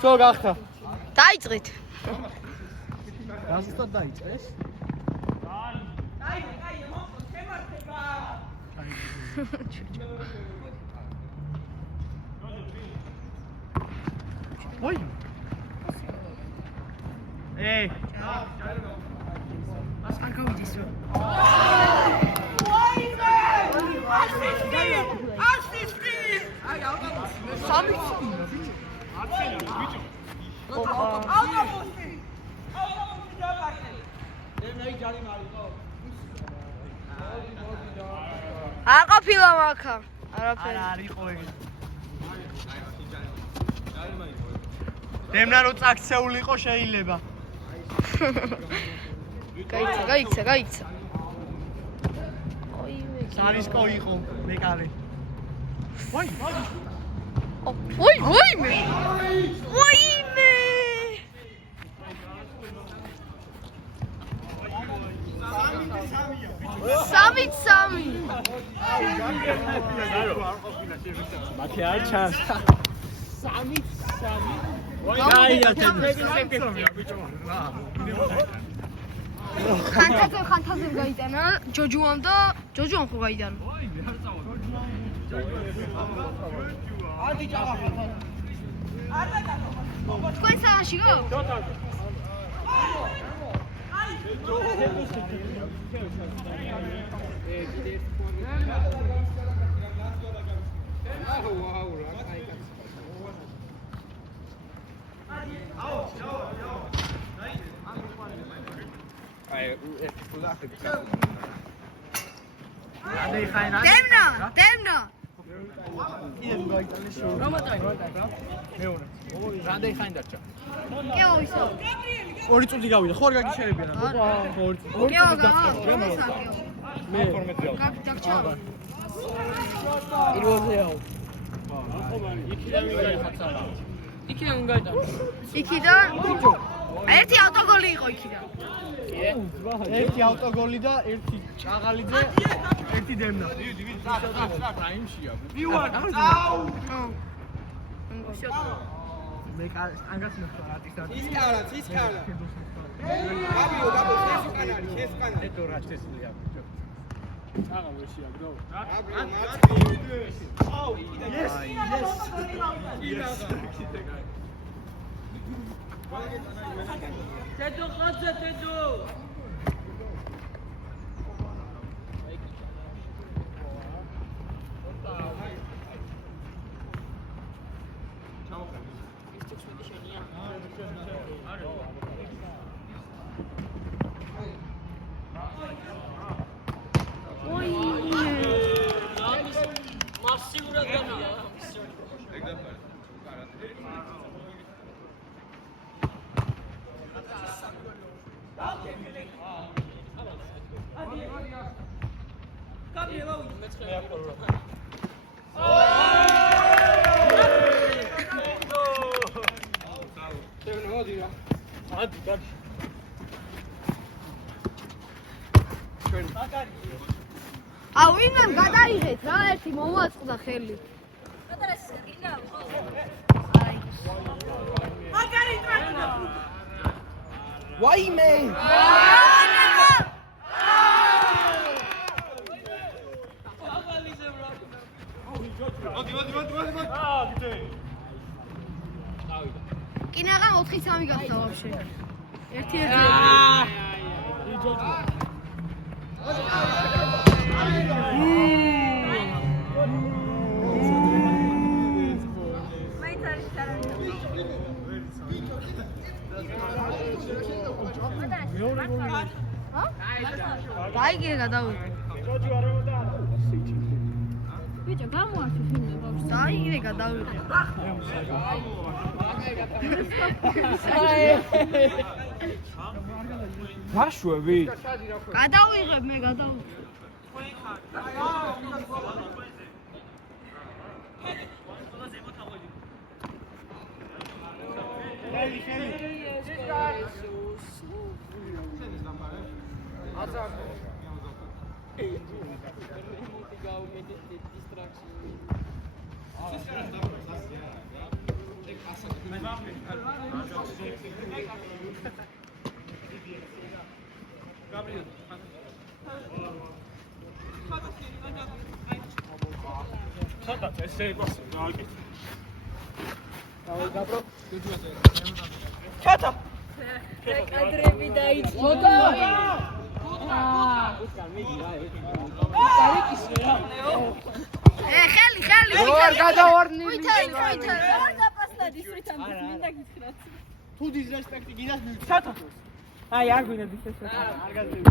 სო გახდა. დაიწყეთ. გასუსტად დაიწყეს. Oi. Ei. არ გავიდეს რომ. ასისტი. აი ავტობუსი. სამი. ავტობუსი. არ ყოფილა მაქა. არაფერი. არ არისო ეგ. დემნა რო წაქცეულიყო შეიძლება. გაიქცა. სარისკო იყო მეკარე. ვაიმე. სამი. მაქე არ ჩანს. სამი. ხანთაზე გაიტანა ჯოჯუამ და ჯოჯუამ ხო გაიტანა. თქვენ სანაში გო? დემნა. რამდენი ხანი დარჩა? კეო ისო. 2 წუთი გავიდა. ხო არ გაგიშერებიან? კეო მე 12 წელი. გაგჭალა. პირველზეაო. იქიდან გაიტანა. იქიდან ერთი ავტოგოლი იყო იქიდან. ერთი ავტოგოლი და ერთი ჭაღალიძე, ერთი დემნა. რაიმშია. ვივარ. მე ანგას მეხა არტისტად. ისკარა. გაბიო, ეს კანალი. ეტო რა შეესლია. ჭაღა ვეშია, ბრო. აუ, yes. Tedo khadze tedo. აუ იმან გადაიღეთ რა ერთი მომაწყდა ხელი. ვაიმე! კინაღა 4-3 გახდა ვაფშე. 1-1. დაიგე გადავიდე. ბიჭო გამოართი ფილმი ბავშვი. დაიგე გადავიდე. ვაშვები. გადავიღებ მე გადავიღებ. მე სადაც ესე იყოს გააკეთე. ჩათა. კადრები დაიწყო. ხელი როგორ გადავარნილი? ვითარი არ დაპასლადი სრითან მინდა გითხრათ. თუ დისრესპექტი გინდას ჩათა. აი არ გვინდა დისრესპექტი. არ გაძლევი.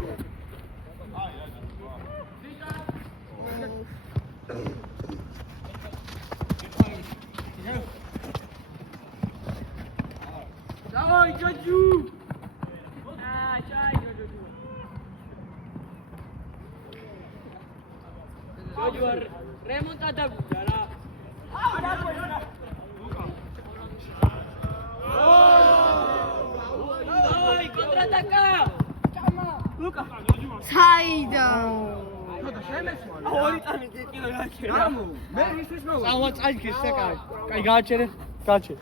Давай, Джаджу! Джаджу, ремонтада გუნდა რა. Давай, контратака! Лука! საიდან? ცოტა შემესვა. ორი წამი კილო გააჩერე. მე ისთვის მოვა. წავა წაიქეს საკაი. კაი გააჩერე. გააჩერე.